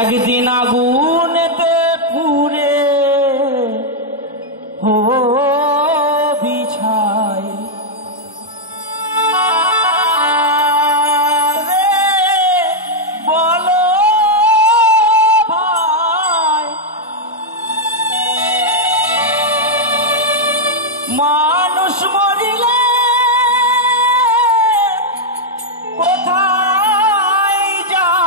একদিন আগুনেতে পুড়ে হো বিছাই বলো ভাই মানুষ মরিলে কোথায় যায়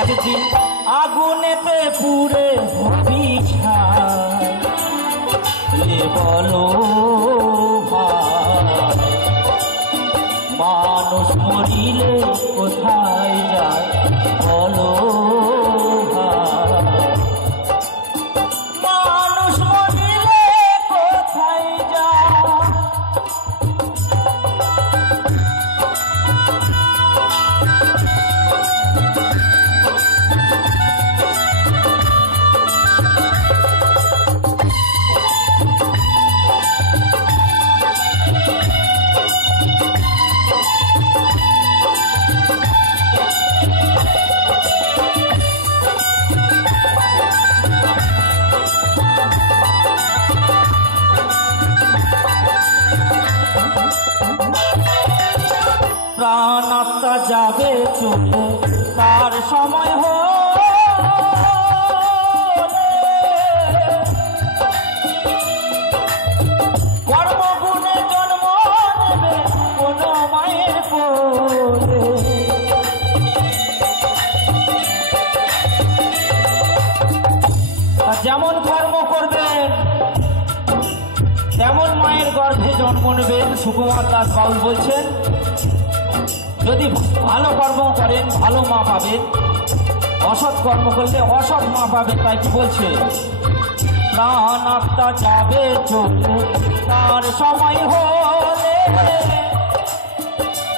একদিন আগুনেতে পুড়ে বিছাই বলো ভাই মানুষ মরিলে কোথায় যায় বলো ভাই মানুষ মরিলে কোথায় যায় প্রাণ আত্মা যাবে চলে তার সময় কর্মগুণে জন্ম নেবে কোন মায়ের কোলে যেমন কর্ম করবেন তেমন মায়ের গর্ভে জন্ম নেবেন। সুকুমার দাস বাউল বলছেন যদি ভালো কর্ম করেন ভালো মা পাবেন, অসৎ কর্ম করলে অসৎ মা পাবেন। তাই কি বলছে প্রাণ আত্মা যাবে চলে তার সময় হলে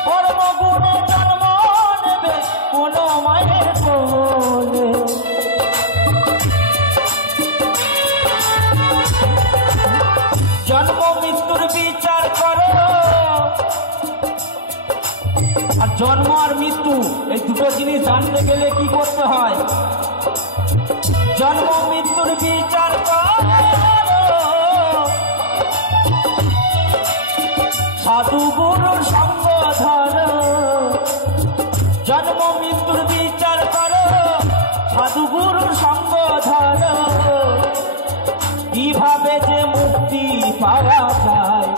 কর্মগুণে জন্ম নেবে কোন মায়ের কোলে জন্ম মৃত্যুর বিচার করো আর জন্ম আর মৃত্যু এই দুটো জিনিস জানতে গেলে কি করতে হয় জন্ম মৃত্যুর বিচার করো সাধু গুরুর সঙ্গ ধরো জন্ম মৃত্যুর বিচার করো সাধু গুরুর সঙ্গ ধরো কিভাবে যে মুক্তি পাওয়া যায়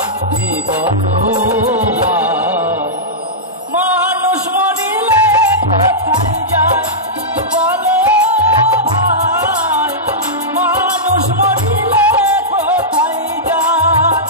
মানুষ মরিলে কোথায় যায় বলো ভাই মানুষ মরিলে কোথায় যায়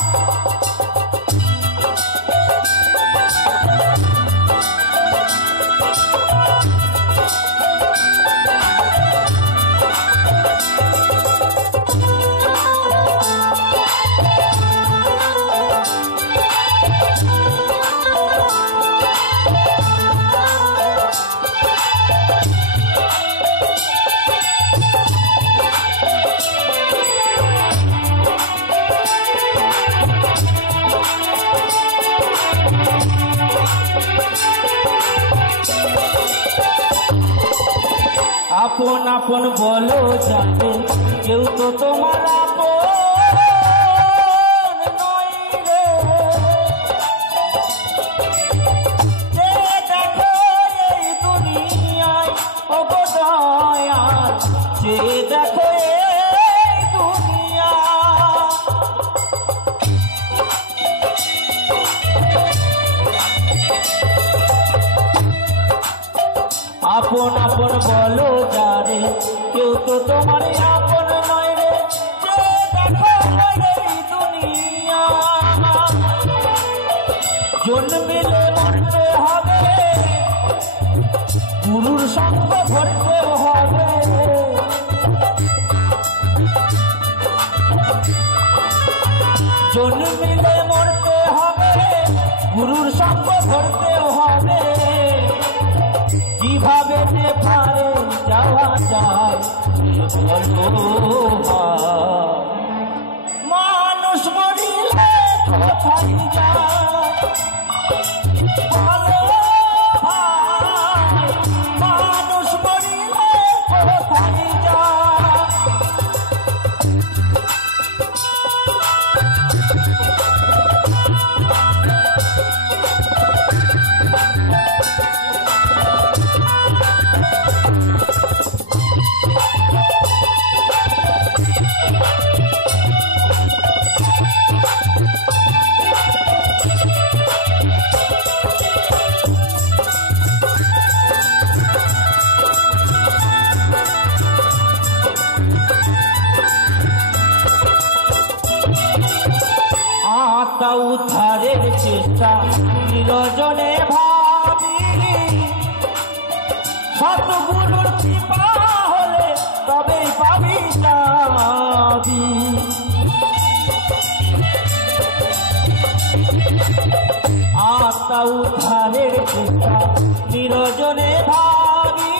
আপন আপন বলো যাবে কেউ তো তোমার আপন নয় রে যে দেখো এই দুনিয়ায় অবদয়াল যে দেখো এই দুনিয়া আপন আপন বলো যারে, কেউ তো তোমার আপন নয় রে। যে দেখো এই দুনিয়া, জন্মিলে মরতে হবে, গুরুর সঙ্গ ধরতে হবে। জন্মিলে মরতে হবে, গুরুর সঙ্গ ধরতে হবে। কিভাবে যে পারে যাওয়া যায় বলো ভাই, মানুষ মরিলে কোথায় যায় বলো ভাই, মানুষ মরিলে কোথায় যায়। আত্মা উদ্ধারের চেষ্টা নিরজনে ভাবি, সতগুরুর কৃপা হলে তবেই পাবি চাবি। আত্মা উদ্ধারের চেষ্টা নিরজনে ভাবি,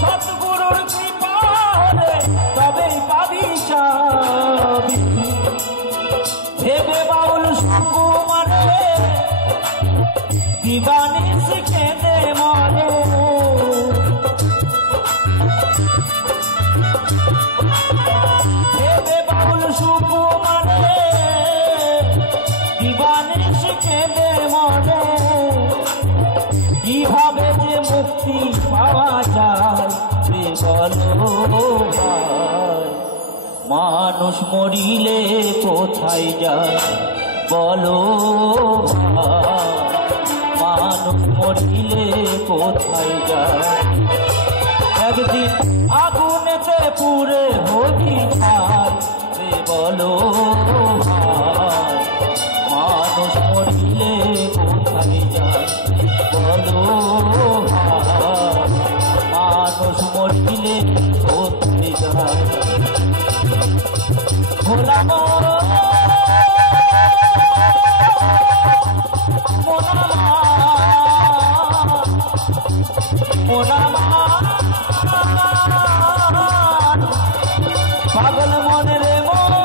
সতগুরুর কৃপা হলে তবেই পাবি চাবি। ভেবে বাউল সুকুমারে দিবানিশ কেঁদে মরে, ভেবে বাউল সুকুমারে দিবানিশ কেঁদে মরে। কিভাবে যে মুক্তি পাওয়া যায় বলো ভাই, মানুষ মরিলে কোথায় যায় বলো ভাই, মানুষ মরিলে কোথায় যায়। একদিন আগুনেতে পুড়ে হবি ছাই বলো ভাই, মানুষ মরিলে কোথায় যায় বলো ভাই, মানুষ মরিলে কোথায় যায়। ভোলা পাগল মনে রে মনা।